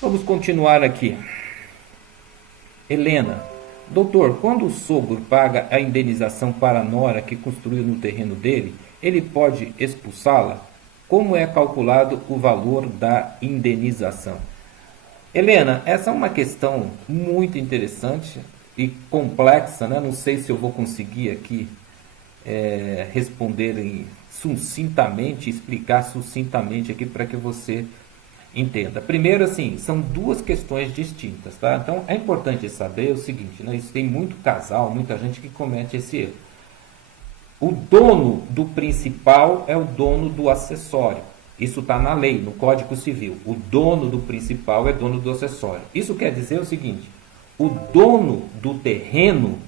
Vamos continuar aqui. Helena, doutor, quando o sogro paga a indenização para a nora que construiu no terreno dele, ele pode expulsá-la? Como é calculado o valor da indenização? Helena, essa é uma questão muito interessante e complexa, né? Não sei se eu vou conseguir aqui responder sucintamente, explicar sucintamente aqui para que você entenda. Primeiro, assim, são duas questões distintas, tá? Então, é importante saber o seguinte, né? Isso tem muito casal, muita gente que comete esse erro. O dono do principal é o dono do acessório. Isso está na lei, no Código Civil. O dono do principal é dono do acessório. Isso quer dizer o seguinte: o dono do terreno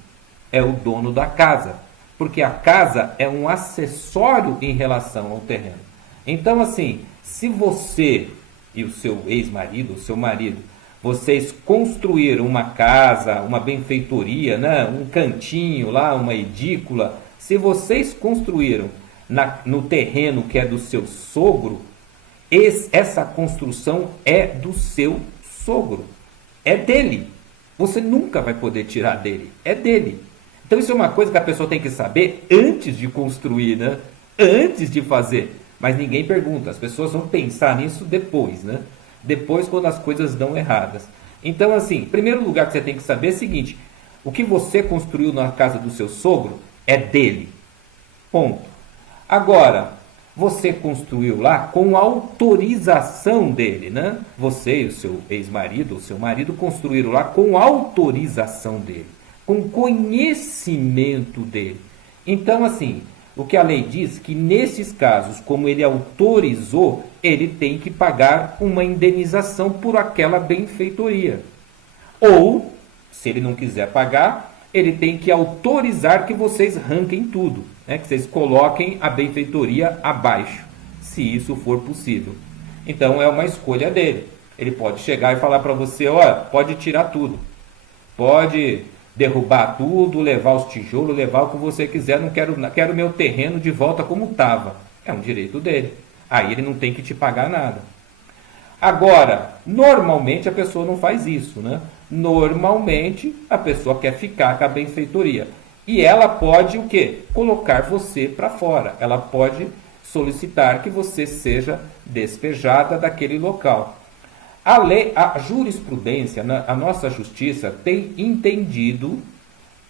é o dono da casa, porque a casa é um acessório em relação ao terreno. Então, assim, se você e o seu ex-marido, o seu marido, vocês construíram uma casa, uma benfeitoria, né? Um cantinho lá, uma edícula, se vocês construíram no terreno que é do seu sogro, essa construção é do seu sogro, é dele. Você nunca vai poder tirar dele, é dele. Então isso é uma coisa que a pessoa tem que saber antes de construir, né? Antes de fazer. Mas ninguém pergunta, as pessoas vão pensar nisso depois, né? Depois, quando as coisas dão erradas. Então, assim, primeiro lugar que você tem que saber é o seguinte: o que você construiu na casa do seu sogro é dele. Ponto. Agora, você construiu lá com autorização dele, né? Você e o seu ex-marido, o seu marido construíram lá com autorização dele, com conhecimento dele. Então, assim, o que a lei diz que nesses casos, como ele autorizou, ele tem que pagar uma indenização por aquela benfeitoria. Ou, se ele não quiser pagar, ele tem que autorizar que vocês arranquem tudo, né? Que vocês coloquem a benfeitoria abaixo, se isso for possível. Então é uma escolha dele. Ele pode chegar e falar para você: olha, pode tirar tudo, pode derrubar tudo, levar os tijolos, levar o que você quiser, não quero meu terreno de volta como estava. É um direito dele. Aí ele não tem que te pagar nada. Agora, normalmente a pessoa não faz isso, né? Normalmente a pessoa quer ficar com a benfeitoria. E ela pode o quê? Colocar você para fora. Ela pode solicitar que você seja despejada daquele local. A jurisprudência, a nossa justiça tem entendido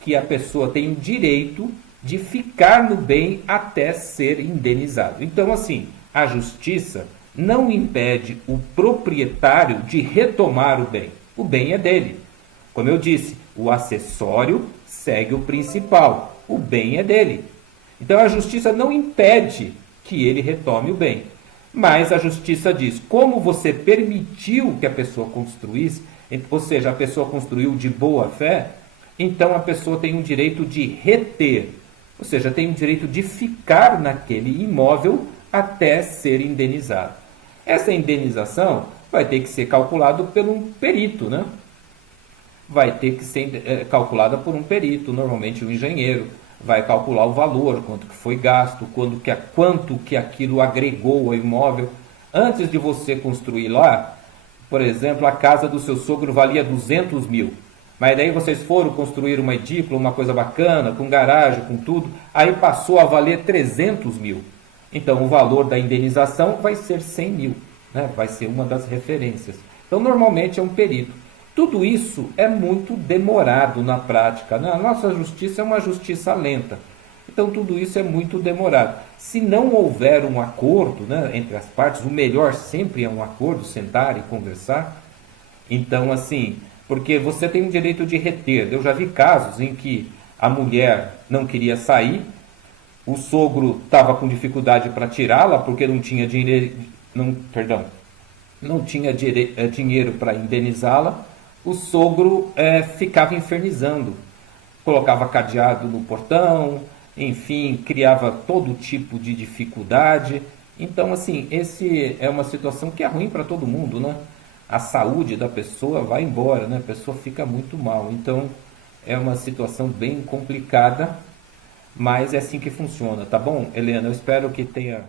que a pessoa tem o direito de ficar no bem até ser indenizado. Então, assim, a justiça não impede o proprietário de retomar o bem. O bem é dele. Como eu disse, o acessório segue o principal. O bem é dele. Então, a justiça não impede que ele retome o bem. Mas a justiça diz: como você permitiu que a pessoa construísse, ou seja, a pessoa construiu de boa fé, então a pessoa tem o direito de reter, ou seja, tem o direito de ficar naquele imóvel até ser indenizado. Essa indenização vai ter que ser calculada por um perito, né? Vai ter que ser calculada por um perito, normalmente um engenheiro. Vai calcular o valor, quanto que foi gasto, quanto que aquilo agregou ao imóvel. Antes de você construir lá, por exemplo, a casa do seu sogro valia 200 mil. Mas daí vocês foram construir uma edícula, uma coisa bacana, com garagem, com tudo, aí passou a valer 300 mil. Então o valor da indenização vai ser 100 mil, né? Vai ser uma das referências. Então normalmente é um perito. Tudo isso é muito demorado na prática, né? A nossa justiça é uma justiça lenta. Então tudo isso é muito demorado. Se não houver um acordo, né, entre as partes, o melhor sempre é um acordo, sentar e conversar. Então, assim, porque você tem o direito de reter. Eu já vi casos em que a mulher não queria sair, o sogro estava com dificuldade para tirá-la porque não tinha dinheiro, não tinha dinheiro para indenizá-la. O sogro ficava infernizando, colocava cadeado no portão, enfim, criava todo tipo de dificuldade. Então, assim, esse é uma situação que é ruim para todo mundo, né? A saúde da pessoa vai embora, né? A pessoa fica muito mal. Então, é uma situação bem complicada, mas é assim que funciona, tá bom, Helena? Eu espero que tenha...